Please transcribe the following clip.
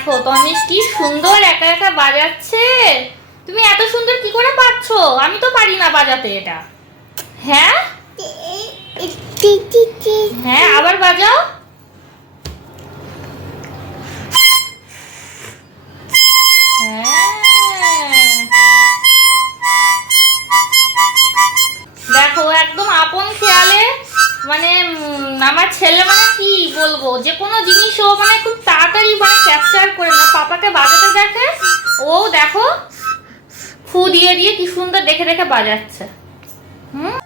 দেখো তনিশ কি সুন্দর একা একা বাজাচ্ছে। তুমি এত সুন্দর কি করে পারছো? আমি তো পারি না বাজাতে এটা। হ্যাঁ হ্যাঁ, আবার বাজাও। দেখো একদম আপন খেয়ালে, মানে আমার ছেলে মানে কি বলবো, যে কোনো জিনিস ও মানে খুব তাড়াতাড়ি মানে ক্যাপচার করে না, পাপাকে বাজাতে দেখে ও দেখো ফু দিয়ে দিয়ে কি সুন্দর দেখে দেখে বাজাচ্ছে। হুম।